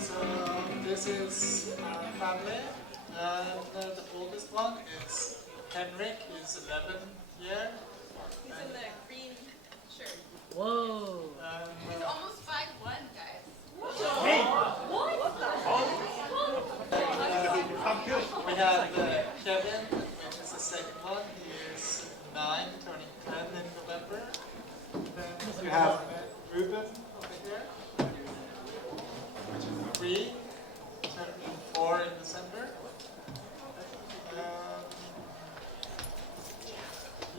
So this is our family, and the oldest one is Henrik. He's 11 years. He's in the green shirt. Whoa. He's almost 5'1", guys. Hey. We have Kevin, which is the second one. He is 9, turning 10 in November. Then you have Ruben over here, which is 3, turning 4 in December.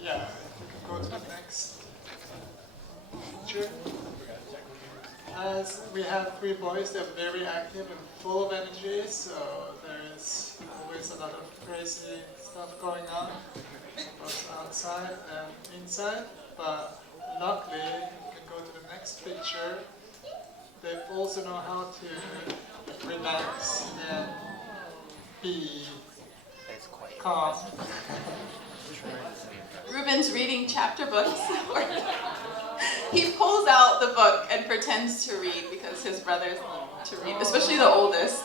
Yeah, we can go to the next picture. As we have 3 boys, they're very active and full of energy, so there is always a lot of crazy stuff going on, both outside and inside. But luckily, we can go to the next picture. They also know how to relax and be calm. Ruben's reading chapter books. He pulls out the book and pretends to read because his brothers need to read, especially the oldest.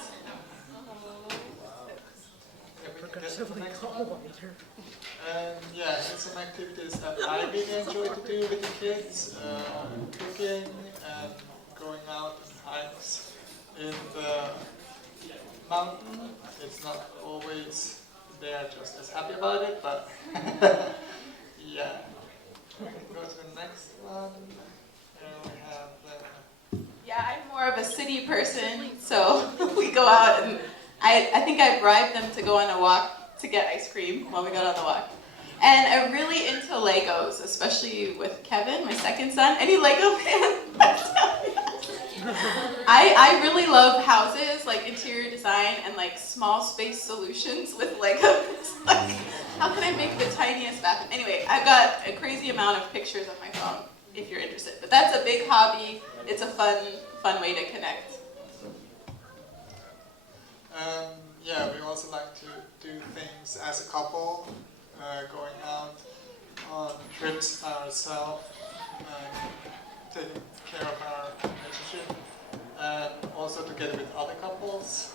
And yeah, there's some activities that I really enjoy to do with the kids. Cooking and going out and hikes in the mountain. It's not always they're just as happy about it, but yeah. We can go to the next one. Here we have Yeah, I'm more of a city person, so we go out and I think I bribed them to go on a walk to get ice cream while we got on the walk. And I'm really into Legos, especially with Kevin, my second son. Any Lego fan? I really love houses, like interior design and like small space solutions with Legos. Like, how can I make the tiniest bathroom? Anyway, I've got a crazy amount of pictures on my phone if you're interested. But that's a big hobby. It's a fun way to connect. yeah, we also like to do things as a couple, going out on trips by ourselves, taking care of our relationship, and also together with other couples.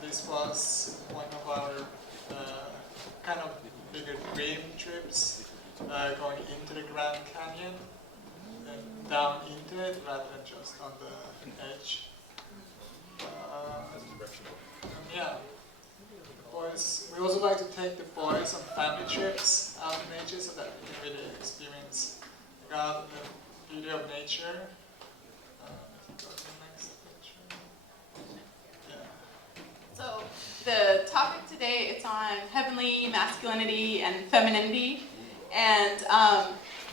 This was one of our kind of bigger dream trips, going into the Grand Canyon and down into it rather than just on the edge. Yeah, boys. We also like to take the boys on family trips out in nature so that we can really experience God and the beauty of nature. If you go to the next picture. Yeah. So the topic today, it's on heavenly masculinity and femininity. And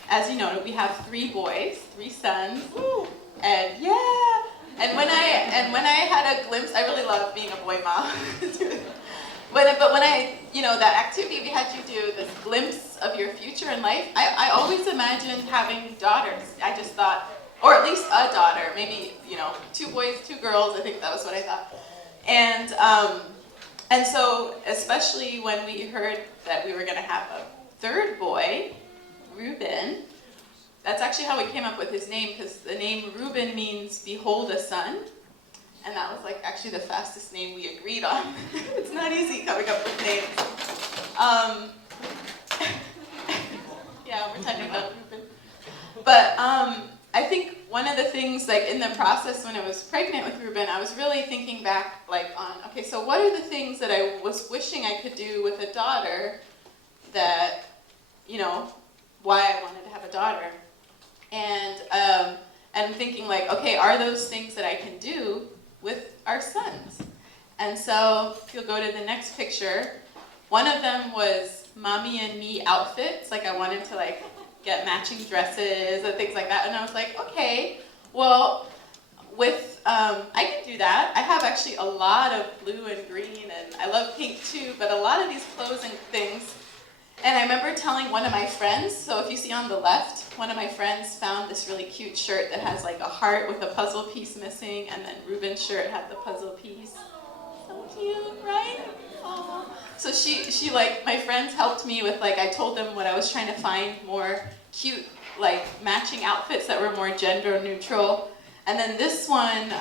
as you know, we have 3 boys, 3 sons. Woo! And yeah. And when I had a glimpse, I really love being a boy mom. But when I, that activity we had you do, this glimpse of your future in life, I always imagined having daughters. I just thought, or at least a daughter, maybe, 2 boys, 2 girls, I think that was what I thought. And so, especially when we heard that we were going to have a 3rd boy, Ruben, that's actually how we came up with his name, because the name Ruben means behold a son. And that was actually the fastest name we agreed on. It's not easy coming up with names. Yeah, we're talking about Ruben. But I think one of the things, in the process when I was pregnant with Ruben, I was really thinking back, on, okay, so what are the things that I was wishing I could do with a daughter that, why I wanted to have a daughter. And thinking okay, are those things that I can do with our sons? And so if you'll go to the next picture, one of them was mommy and me outfits. I wanted to get matching dresses and things like that. And I was like, okay, well, with I can do that. I have actually a lot of blue and green, and I love pink too, but a lot of these clothes and things. And I remember telling one of my friends, so if you see on the left, one of my friends found this really cute shirt that has a heart with a puzzle piece missing, and then Ruben's shirt had the puzzle piece. So cute, right? Aww. So she my friends helped me with I told them what I was trying to find more cute, matching outfits that were more gender neutral. And then this one,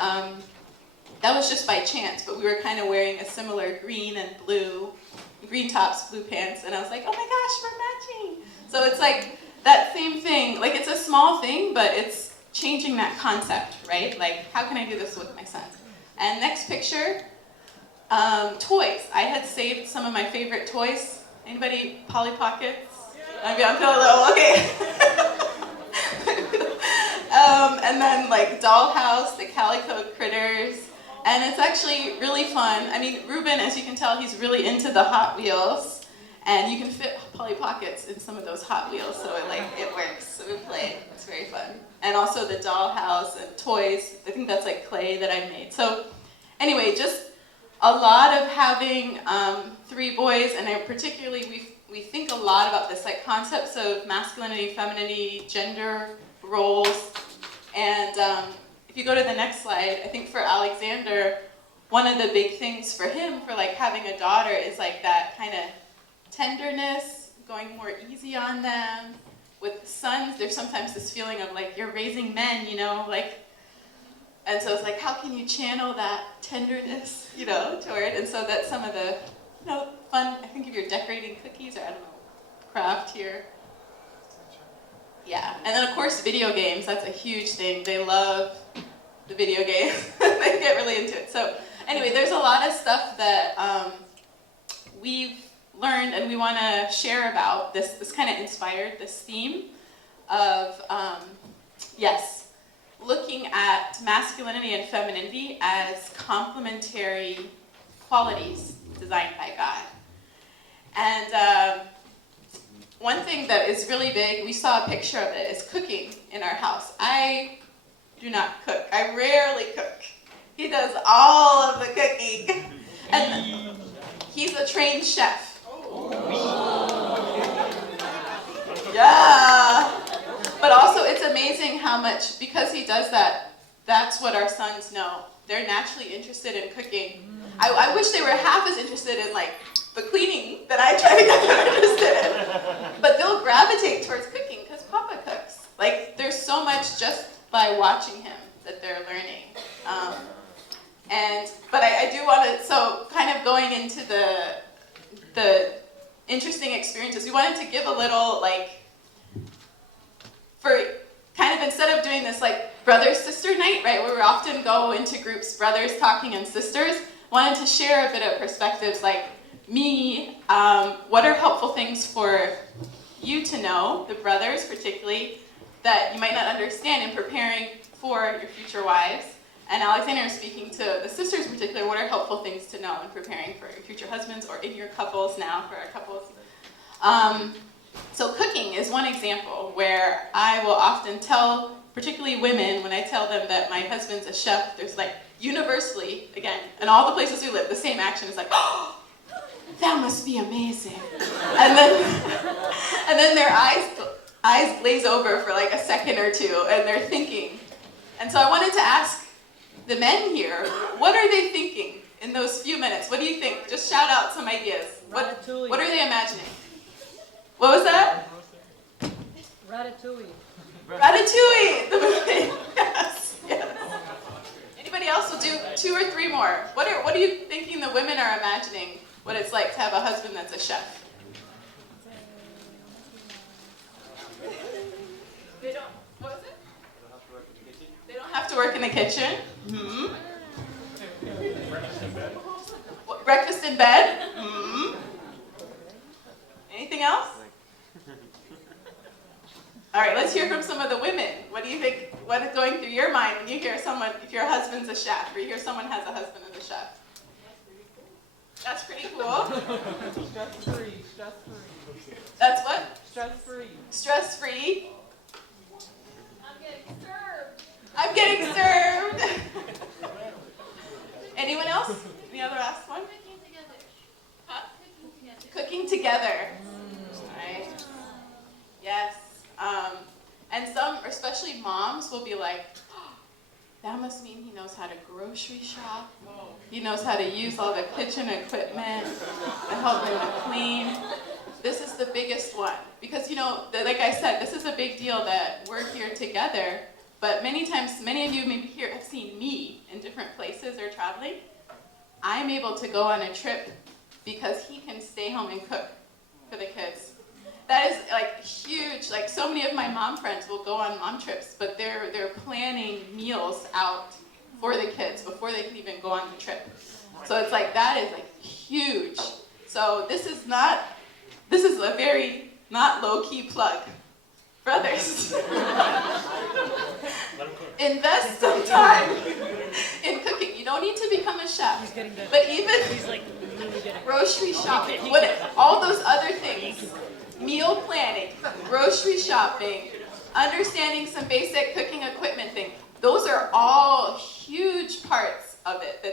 that was just by chance, but we were kind of wearing a similar green and blue, green tops, blue pants, and I was like, oh my gosh, we're matching. So it's like that same thing, like it's a small thing, but it's changing that concept, right? Like, how can I do this with my son? And next picture, toys. I had saved some of my favorite toys. Anybody Polly Pockets? I'm feeling a little, okay. And then like Dollhouse, the Calico Critters, and it's actually really fun. I mean, Ruben, as you can tell, he's really into the Hot Wheels, and you can fit Polly Pockets in some of those Hot Wheels, so it works. So we play. It's very fun. And also the Dollhouse and toys. I think that's like clay that I made. So anyway, just a lot of having 3 boys, and particularly we think a lot about this, like concepts of masculinity, femininity, gender roles. And if you go to the next slide, I think for Alexander, one of the big things for him, for like having a daughter, is like that kind of tenderness, going more easy on them. With sons, there's sometimes this feeling of like, you're raising men, you know, like, and so it's like, how can you channel that tenderness, you know, toward, and so that's some of the, you know, fun, I think if you're decorating cookies, or I don't know, craft here. Yeah, and then of course video games, that's a huge thing. They love the video games. They get really into it. So anyway, there's a lot of stuff that we've learned and we want to share about. This kind of inspired this theme of, yes, looking at masculinity and femininity as complementary qualities designed by God. And one thing that is really big, we saw a picture of it, is cooking in our house. I do not cook. I rarely cook. He does all of the cooking. And he's a trained chef. Yeah. But also it's amazing how much, because he does that, that's what our sons know. They're naturally interested in cooking. I wish they were half as interested in like the cleaning that I try to get them interested in. But they'll gravitate towards cooking because Papa cooks. Like, there's so much just by watching him that they're learning. But I do want to, so kind of going into the interesting experiences, we wanted to give a little, like, for kind of instead of doing this like brother-sister night, right, where we often go into groups, brothers talking and sisters, wanted to share a bit of perspectives like me, what are helpful things for you to know, the brothers particularly, that you might not understand in preparing for your future wives. And Alexander is speaking to the sisters in particular, what are helpful things to know in preparing for your future husbands or in your couples now for our couples. So cooking is one example where I will often tell, particularly women, when I tell them that my husband's a chef, there's like universally, again, in all the places we live, the same action is like, oh, that must be amazing. And then their eyes glaze over for like a second or two, and they're thinking. And so I wanted to ask the men here, what are they thinking in those few minutes? What do you think? Just shout out some ideas. What are they imagining? What was that? Ratatouille. Ratatouille, the movie. Yes, yes. Anybody else? We'll do 2 or 3 more. What are you thinking the women are imagining what it's like to have a husband that's a chef? They don't. What was it? They don't have to work in the kitchen. Mm-hmm. Breakfast in bed. Mm-hmm. Anything else? All right, let's hear from some of the women. What do you think, what is going through your mind when you hear someone, if your husband's a chef, or you hear someone has a husband as a chef? That's pretty cool. Stress-free, stress-free. That's what? Stress-free. Stress-free. I'm getting served. I'm getting served. Anyone else? Any other last one? Cooking together. Huh? Cooking together. Cooking together. Right. Yes. And some, especially moms, will be like, oh, that must mean he knows how to grocery shop. He knows how to use all the kitchen equipment and help him to clean. This is the biggest one. Because, you know, like I said, this is a big deal that we're here together But many times, many of you maybe here have seen me in different places or traveling. I'm able to go on a trip because he can stay home and cook for the kids. That is like huge. Like so many of my mom friends will go on mom trips, but they're planning meals out for the kids before they can even go on the trip. So it's like that is like huge. So this is a very not low-key plug. Brothers, invest some time in cooking. You don't need to become a chef, but even grocery shopping, all those other things, meal planning, grocery shopping, understanding some basic cooking equipment thing, those are all huge parts of it.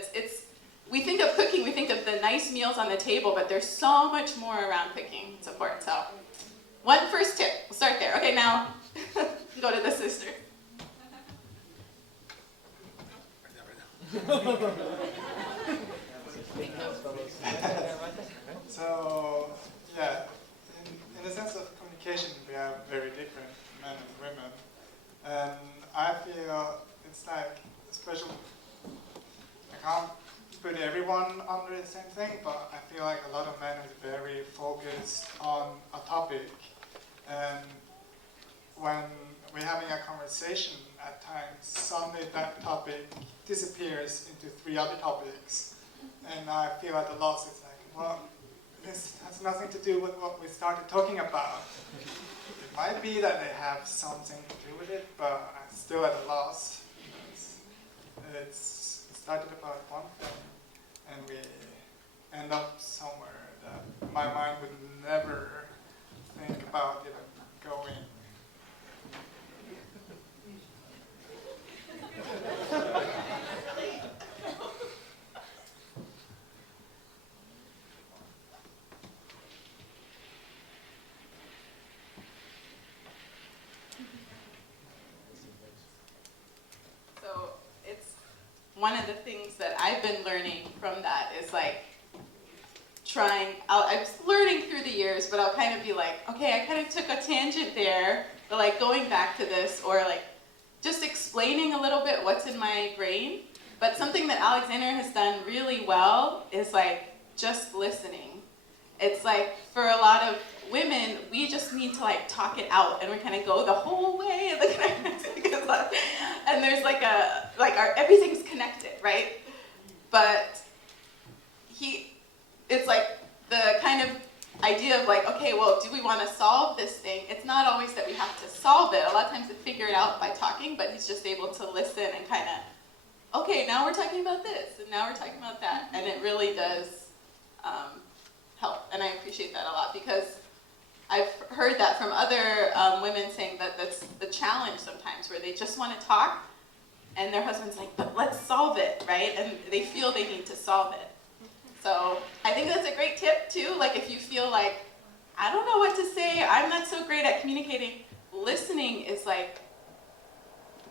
We think of cooking, we think of the nice meals on the table, but there's so much more around cooking support. So, one first tip, we'll start there. Okay, now, go to the sister. So, yeah, in the sense of communication, we are very different, men and women. And I feel it's like, especially, I can't put everyone under the same thing, but I feel like a lot of men is very focused on a topic. And when we're having a conversation, at times, suddenly that topic disappears into 3 other topics. And I feel at a loss. It's like, well, this has nothing to do with what we started talking about. It might be that they have something to do with it, but I'm still at a loss. It started about one thing, and we end up somewhere that my mind would never think about even going. So it's one of the things that I've been learning from that is like I was learning through the years, but I'll kind of be like, okay, I kind of took a tangent there, but like going back to this or like just explaining a little bit what's in my brain. But something that Alexander has done really well is like just listening. It's like for a lot of women, we just need to like talk it out, and we kind of go the whole way, and there's everything's connected, right? But it's like the kind of idea of like, okay, well, do we want to solve this thing? It's not always that we have to solve it. A lot of times we figure it out by talking, but he's just able to listen and kind of, okay, now we're talking about this, and now we're talking about that, and it really does help, and I appreciate that a lot because I've heard that from other women saying that that's the challenge sometimes, where they just want to talk, and their husband's like, but let's solve it, right? And they feel they need to solve it. So I think that's a great tip too. Like if you feel like, I don't know what to say, I'm not so great at communicating, listening is like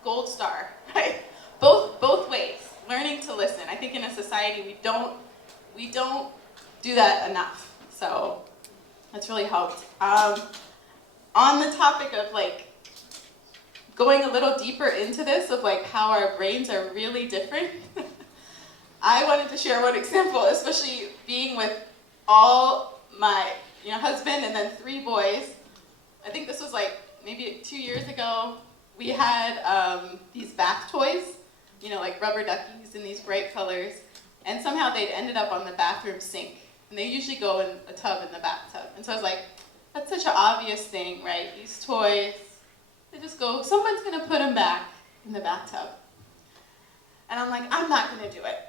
gold star, right? Both ways, learning to listen. I think in a society we don't do that enough. So that's really helped. On the topic of like going a little deeper into this of like how our brains are really different, I wanted to share one example, especially being with all my husband and then 3 boys. I think this was like maybe 2 years ago. We had these bath toys, like rubber duckies in these bright colors, and somehow they'd ended up on the bathroom sink. And they usually go in a tub in the bathtub. And so I was like, that's such an obvious thing, right? These toys, they just go, someone's gonna put them back in the bathtub. And I'm like, I'm not gonna do it.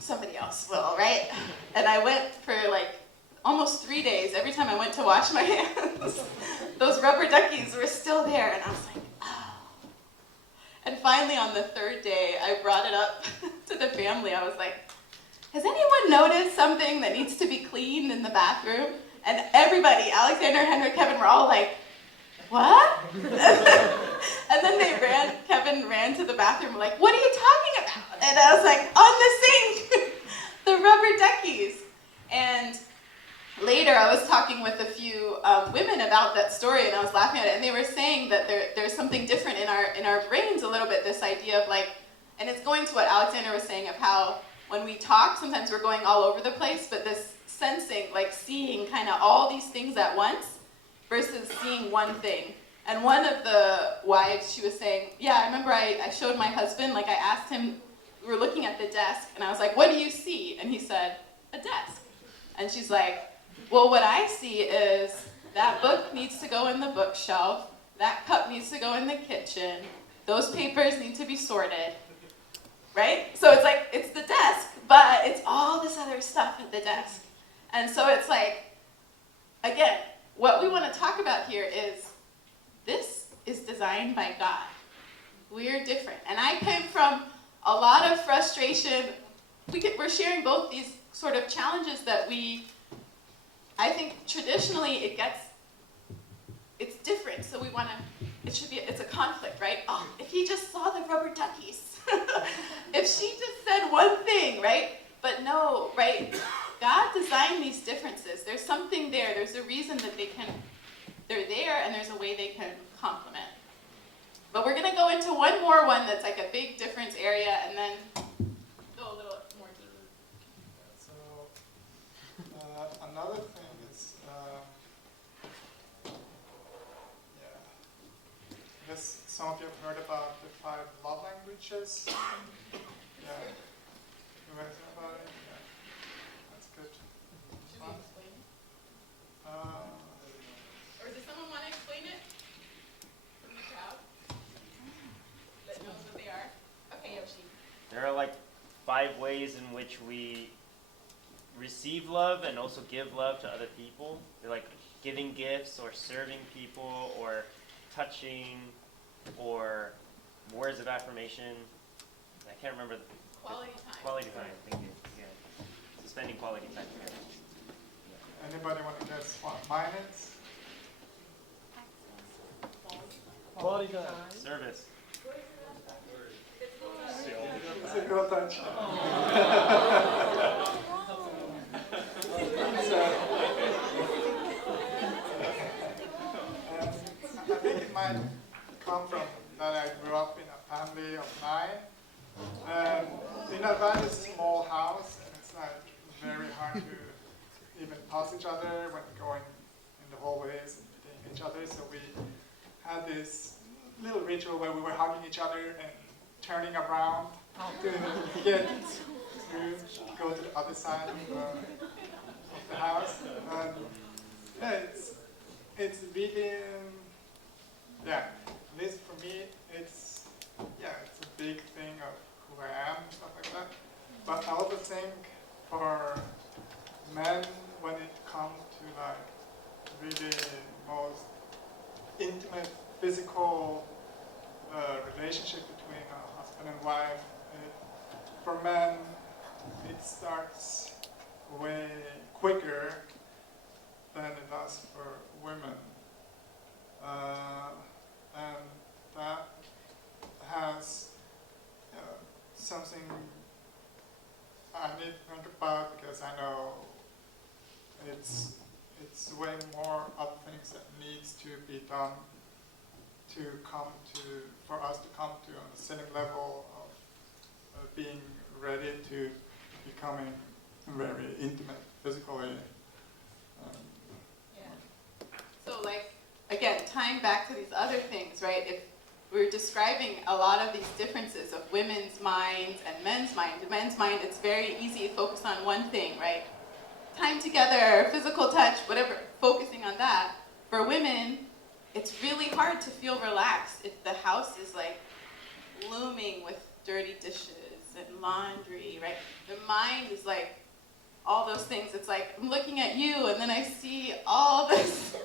Somebody else will, right? And I went for like almost 3 days. Every time I went to wash my hands, those rubber duckies were still there. And I was like, oh. And finally on the 3rd day, I brought it up to the family. I was like, has anyone noticed something that needs to be cleaned in the bathroom? And everybody, Alexander, Henrik, Kevin, were all like, what? And then Kevin ran to the bathroom, like, what are you talking about? And I was like, on the sink, the rubber duckies. And later I was talking with a few women about that story, and I was laughing at it, and they were saying that there's something different in our brains a little bit, this idea of like, and it's going to what Alexander was saying of how when we talk, sometimes we're going all over the place, but this sensing, like seeing kind of all these things at once versus seeing one thing. And one of the wives, she was saying, yeah, I remember I showed my husband, like I asked him, we were looking at the desk, and I was like, what do you see? And he said, a desk. And she's like, well, what I see is that book needs to go in the bookshelf, that cup needs to go in the kitchen, those papers need to be sorted, right? So it's like, it's the desk, but it's all this other stuff at the desk. And so it's like, again, what we want to talk about here is, this is designed by God. We're different. And I came from a lot of frustration. We're sharing both these sort of challenges that I think traditionally it's different. So we want to, it's a conflict, right? Oh, if he just saw the rubber duckies. If she just said one thing, right? But no, right? God designed these differences. There's something there. There's a reason that they're there, and there's a way they can complement. But we're going to go into one more one that's like a big difference area, and then go a little more deep. So another thing is, I guess some of you have heard about the 5 love languages. Yeah. You guys know about it? Yeah. That's good. Should we explain it? Or does someone want to explain it? From the crowd? That knows what they are? Okay, Yoshi. There are like 5 ways in which we receive love and also give love to other people. They're like giving gifts or serving people or touching or words of affirmation. I can't remember. Quality time. Quality time, thank you. Yeah. So spending quality time together. Anybody want to guess what mine is? Quality time. Service. Physical touch. I think it might come from that I grew up in a family of 9. And in a very small house, and it's like very hard to even pass each other when going in the hallways and meeting each other. So we had this little ritual where we were hugging each other and turning around to get to go to the other side of the house. And yeah, it's really, yeah, at least for me, it's a big thing of who I am and stuff like that. But I also think for men, when it comes to like really most intimate physical relationship between a husband and wife, for men it starts way quicker than it does for women. And that has something I need to think about, because I know it's way more other things that needs to be done for us to come to on the same level of being ready to becoming very intimate physically. So like, again, tying back to these other things, right? If we're describing a lot of these differences of women's minds and men's mind. Men's mind, it's very easy to focus on one thing, right? Time together, physical touch, whatever, focusing on that. For women, it's really hard to feel relaxed if the house is like looming with dirty dishes and laundry, right? The mind is like all those things. It's like, I'm looking at you and then I see all this.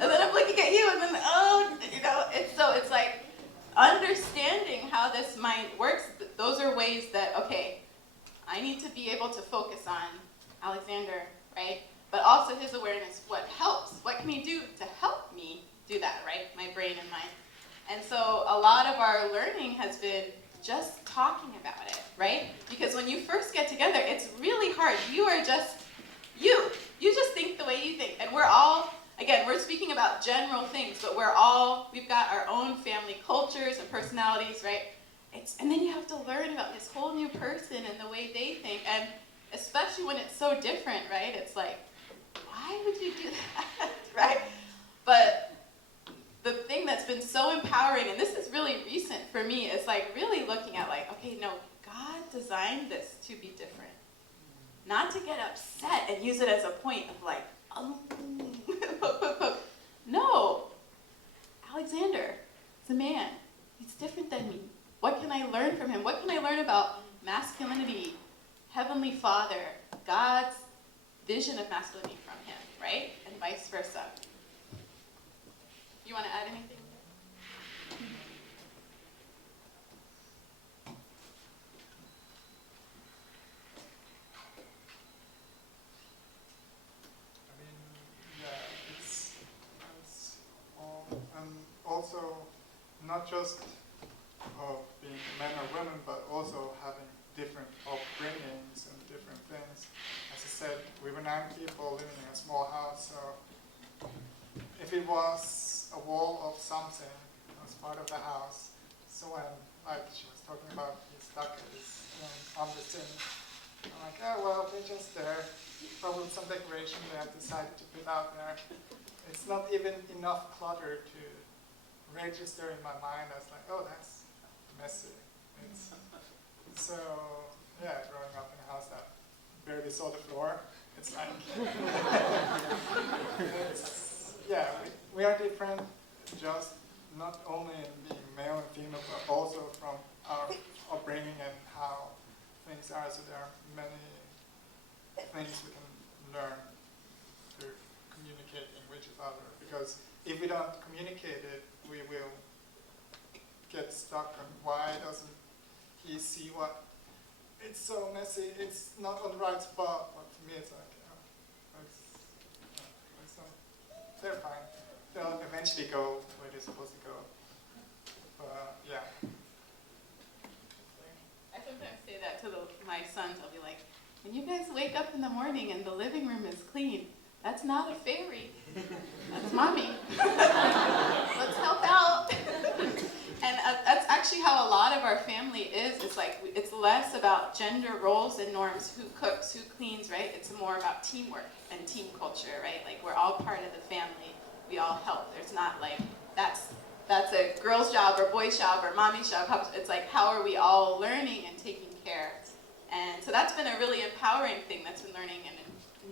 And then I'm looking at you and then, it's like understanding how this mind works. Those are ways that, okay, I need to be able to focus on Alexander, right? But also his awareness, what helps? What can he do to help me do that, right? My brain and mind. And so a lot of our learning has been just talking about it, right? Because when you first get together, it's really hard. you just think the way you think. And we're all, again, we're speaking about general things, but we've got our own family cultures and personalities, right? And then you have to learn about this whole new person and the way they think, and especially when it's so different, right? It's like, why would you do that, right? But the thing that's been so empowering, and this is really recent for me, is like really looking at like, okay, no, God designed this to be different. Not to get upset and use it as a point of like, no, Alexander is a man. He's different than me. What can I learn from him? What can I learn about masculinity, Heavenly Father, God's vision of masculinity from him, right? And vice versa. You want to add anything? I mean, yeah, it's all, and also not just of being men or women, but also having different upbringings and different things. As I said, we were 9 people living in a small house, so if it was a wall of something as part of the house, so when, like she was talking about, he stuck his on the sink, I'm like, oh well, they're just there. Probably some decoration they have decided to put out there. It's not even enough clutter to register in my mind as like, oh, that's messy. So, yeah, growing up in a house that barely saw the floor, it's like, yeah, we are different, just not only in being male and female, but also from our upbringing and how things are. So there are many things we can learn through communicating with each other. Because if we don't communicate it, we will get stuck on why doesn't he see what, it's so messy, it's not on the right spot. But for me, it's like, they're fine. They'll eventually go where they're supposed to go. But yeah. I sometimes say that to my sons. I'll be like, when you guys wake up in the morning and the living room is clean, that's not a fairy. That's mommy. Let's help out. And that's actually how a lot of our family is. It's like, it's less about gender roles and norms, who cooks, who cleans, right? It's more about teamwork and team culture, right? Like, we're all part of the family. We all help. There's not like, that's a girl's job or boy's job or mommy's job. It's like, how are we all learning and taking care? And so that's been a really empowering thing that's been learning and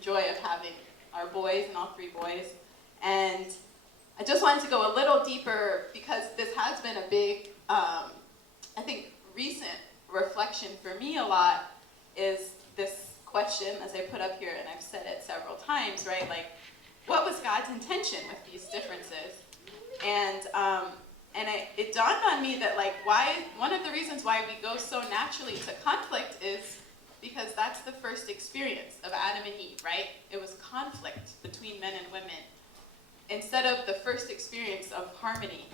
joy of having our boys and all 3 boys. And I just wanted to go a little deeper because this has been a big, I think, recent reflection for me a lot is this question, as I put up here, and I've said it several times, right? Like, what was God's intention with these differences? And it dawned on me that, like, one of the reasons why we go so naturally to conflict is because that's the first experience of Adam and Eve, right? It was conflict between men and women instead of the first experience of harmony,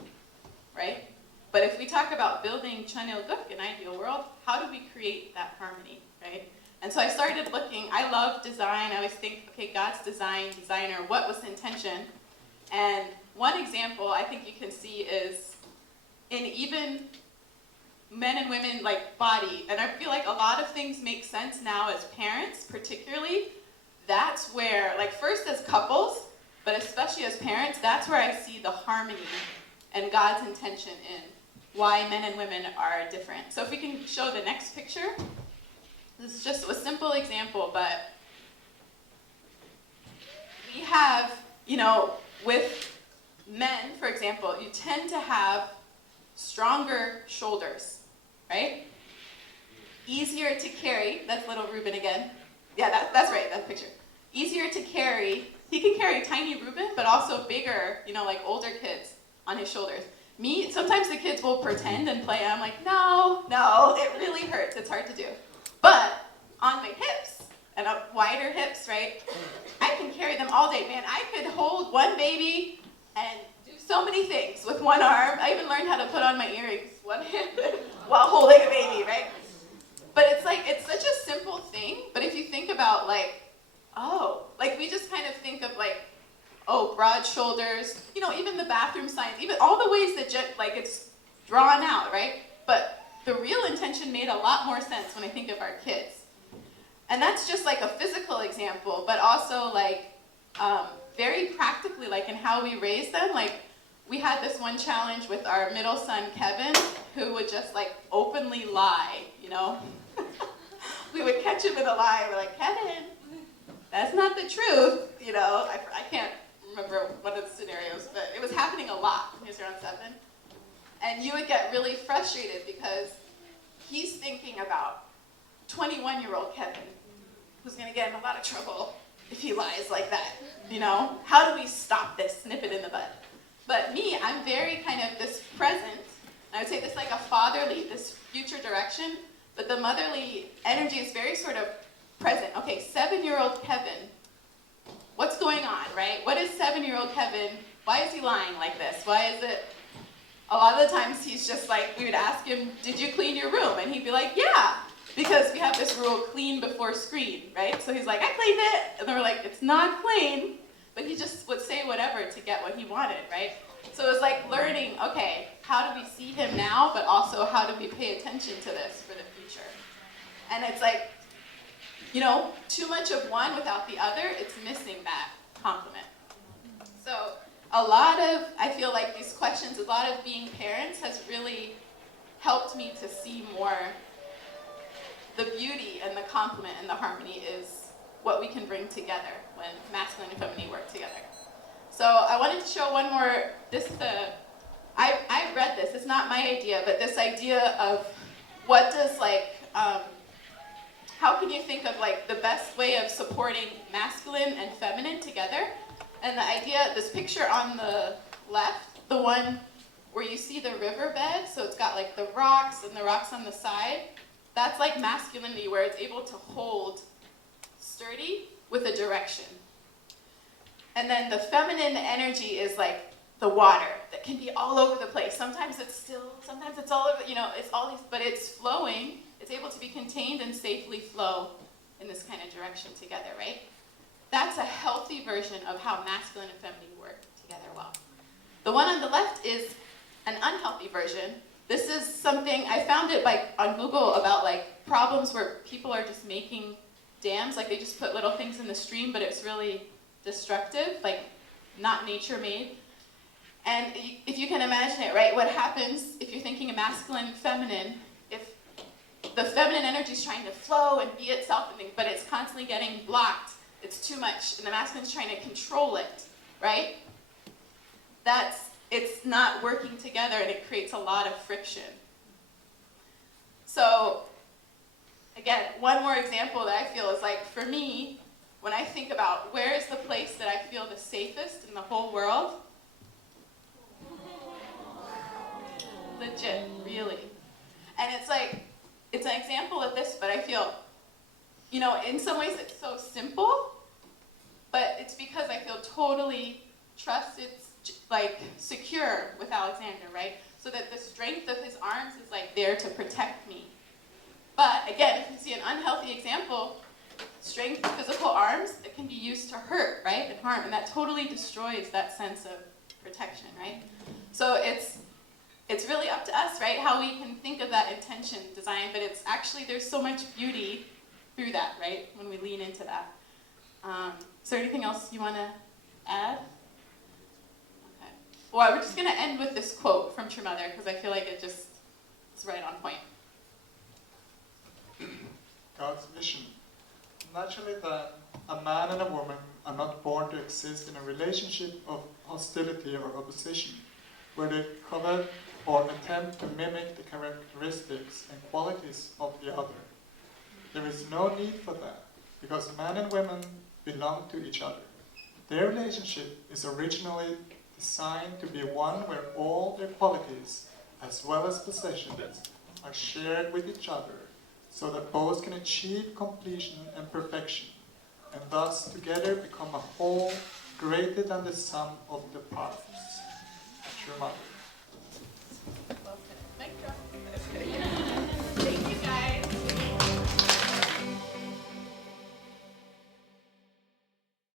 right? But if we talk about building Chanilguk, an ideal world, how do we create that harmony, right? And so I started looking. I love design. I always think, okay, God's designer, what was the intention? And one example I think you can see is in even men and women, like, body. And I feel like a lot of things make sense now as parents, particularly. That's where, like, first as couples, but especially as parents, that's where I see the harmony and God's intention in why men and women are different. So if we can show the next picture. This is just a simple example, but we have, with men, for example, you tend to have stronger shoulders, right? Easier to carry. That's little Reuben again. Yeah, that's right, that picture. Easier to carry. He can carry tiny Reuben, but also bigger, like older kids on his shoulders. Me, sometimes the kids will pretend and play, and I'm like, no, it really hurts. It's hard to do. But on my hips, and wider hips, right, I can carry them all day. Man, I could hold one baby and do so many things with one arm. I even learned how to put on my earrings one-handed while holding a baby, right? But it's like, it's such a simple thing, but if you think about, like, oh, the real intention made a lot more sense when I think of our kids. And that's just like a physical example, but also like very practically, like in how we raise them. Like we had this one challenge with our middle son, Kevin, who would just like openly lie, you know? We would catch him in a lie. We're like, Kevin, that's not the truth, you know? I can't remember one of the scenarios, but it was happening a lot when he was around 7. And you would get really frustrated because he's thinking about 21-year-old Kevin, who's going to get in a lot of trouble if he lies like that, you know? How do we stop this, nip it in the bud? But me, I'm very kind of this present, I would say this like a fatherly, this future direction, but the motherly energy is very sort of present. Okay, 7-year-old Kevin, what's going on, right? What is 7-year-old Kevin? Why is he lying like this? Why is it? A lot of the times he's just like, we would ask him, did you clean your room? And he'd be like, yeah, because we have this rule, clean before screen, right? So he's like, I cleaned it. And then we're like, it's not clean. But he just would say whatever to get what he wanted, right? So it was like learning, okay, how do we see him now, but also how do we pay attention to this for the future? And it's like, you know, too much of one without the other, it's missing that complement. So a lot of, I feel like these questions, a lot of being parents has really helped me to see more the beauty and the complement and the harmony is what we can bring together when masculine and feminine work together. So I wanted to show one more, I read this, it's not my idea, but this idea of what does like, how can you think of like the best way of supporting masculine and feminine together? And the idea, this picture on the left, the one where you see the riverbed, so it's got like the rocks and the rocks on the side, that's like masculinity where it's able to hold sturdy with a direction. And then the feminine energy is like the water that can be all over the place. Sometimes it's still, sometimes it's all over, you know, it's all these, but it's flowing. It's able to be contained and safely flow in this kind of direction together, right? That's a healthy version of how masculine and feminine work together well. The one on the left is an unhealthy version. This is something, I found it on Google about like problems where people are just making dams, like they just put little things in the stream, but it's really destructive, like not nature made. And if you can imagine it, right, what happens if you're thinking of masculine and feminine, if the feminine energy is trying to flow and be itself, but it's constantly getting blocked, it's too much, and the masculine is trying to control it, right? It's not working together and it creates a lot of friction. So, again, one more example that I feel is like, for me, when I think about where is the place that I feel the safest in the whole world, legit, really. And it's like, it's an example of this, but I feel, you know, in some ways it's so simple, but it's because I feel totally trusted, like secure with Alexander, right? So that the strength of his arms is like there to protect me. But again, if you see an unhealthy example, strength of physical arms, it can be used to hurt, right, and harm, and that totally destroys that sense of protection, right? So it's really up to us, right, how we can think of that intention design, but it's actually, there's so much beauty through that, right, when we lean into that. Is there anything else you want to add? Okay. Well, we're just going to end with this quote from True Mother, because I feel like it just is right on point. God's vision. Naturally then, a man and a woman are not born to exist in a relationship of hostility or opposition, where they covet or attempt to mimic the characteristics and qualities of the other. There is no need for that, because men and women belong to each other. Their relationship is originally designed to be one where all their qualities, as well as possessions, are shared with each other, so that both can achieve completion and perfection, and thus together become a whole greater than the sum of the parts. True Mother. Thank you, guys.